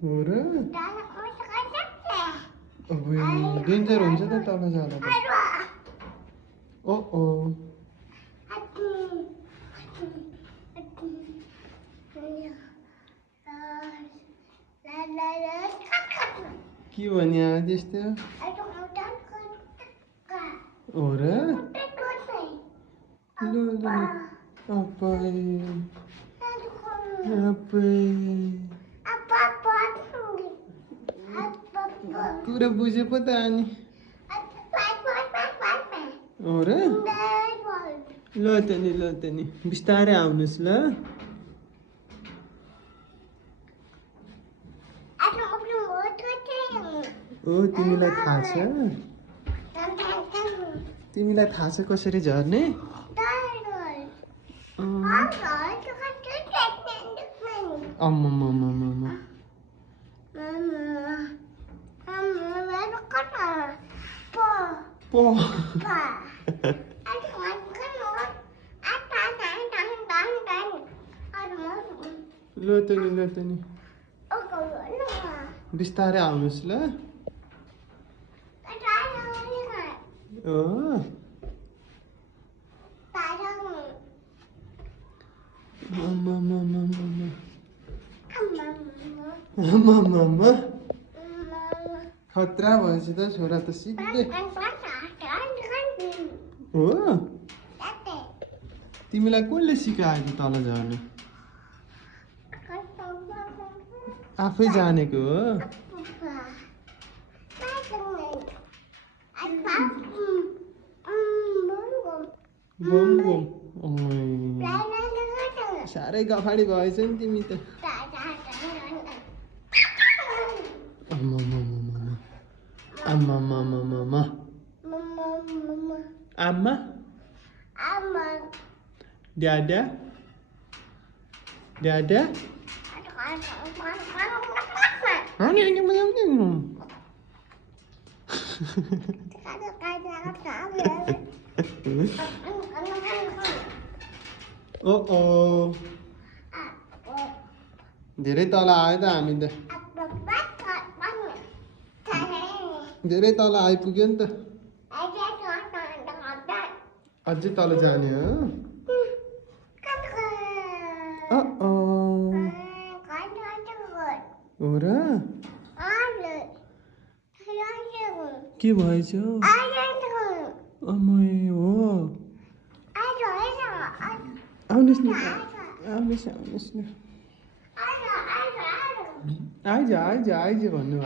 हो र अब डेन्जर हुन्छ त तल जाँदा त ओ ओ के भने त्यस्तो हो र ल ल अप्पै अप्पै कुरा बुझे पो त अनि हो र ल त नि बिस्तारै आउनुहोस् ल ओ तिमीलाई थाहा छ कसरी झर्ने अम्मम्मम्मम्म पो ल त नि बिस्तारै आउनुहोस् ल आम्माम्माम्मा खतरा भएछ त छोरा त सिधै हो तिमीलाई कसले सिकायो त तल झर्ने आफै जानेको हो बम बम साह्रै गफाडी भएछ नि तिमी त आम्माम्माम्माम्मा आम्मा ड्याड्या ड्याड्या ओ ओ धेरै तल आयो त हामी त धेरै तल आइपुग्यो नि त अझै तल जाने हो हो र के भएछ अमै हो आउनुहोस् न आउनुहोस् न आइज भन्नुभयो